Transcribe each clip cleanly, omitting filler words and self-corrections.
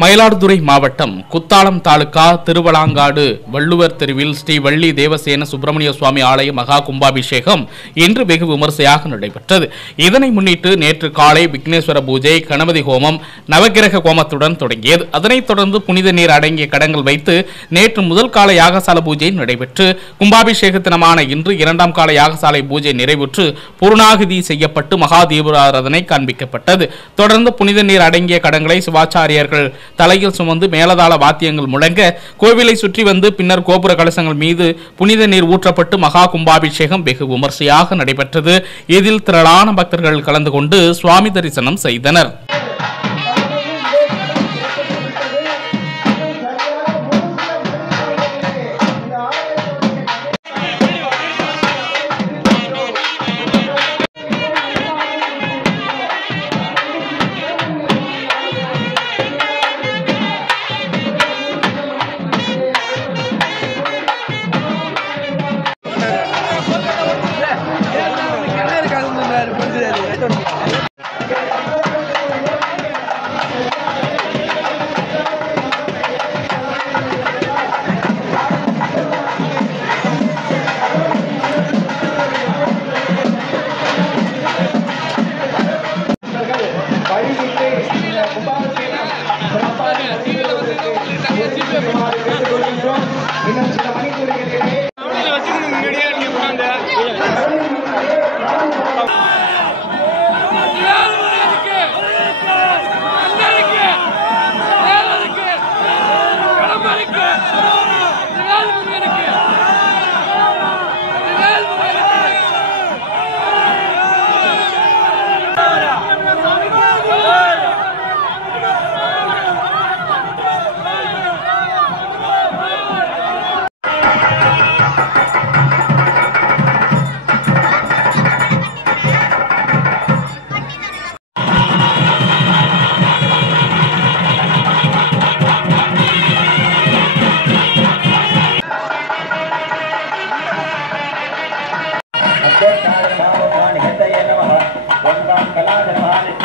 மயிலாடுதுறை மாவட்டம் குத்தாலம் தாலுகா திருவலாங்காடு வள்ளுவர் தெருவில் ஸ்ரீ வள்ளி தேவசேன சுப்பிரமணிய சுவாமி ஆலய மகா கும்பாபிஷேகம் இன்று வெகு விமர்சையாக நடைபெற்றது. இதனை முன்னிட்டு நேற்று காலை விக்னேஸ்வர பூஜை, கணபதி ஹோமம், நவகிரக ஹோமத்துடன் தொடங்கியது. அதனைத் தொடர்ந்து புனித நீர் அடங்கிய கடங்கள் வைத்து நேற்று முதல் கால யாகசால பூஜை நடைபெற்று கும்பாபிஷேக தினமான இன்று இரண்டாம் கால யாகசாலை பூஜை நிறைவுற்று பூர்ணாகுதி செய்யப்பட்டு மகா தீபாராதனை காண்பிக்கப்பட்டது. தொடர்ந்து புனித நீர் அடங்கிய கடங்களை சிவாச்சாரியர்கள் தலையில் சுமந்து மேலதாள வாத்தியங்கள் முழங்க கோவிலை சுற்றி வந்து பின்னர் கோபுர கலசங்கள் மீது புனித நீர் ஊற்றப்பட்டு மகா கும்பாபிஷேகம் வெகு விமர்சையாக நடைபெற்றது. இதில் திரளான பக்தர்கள் கலந்து கொண்டு சுவாமி தரிசனம் செய்தனர்.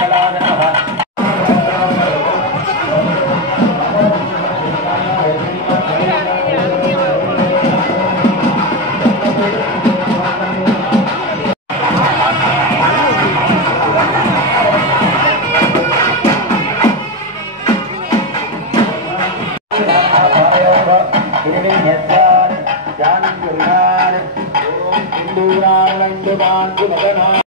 कलाधर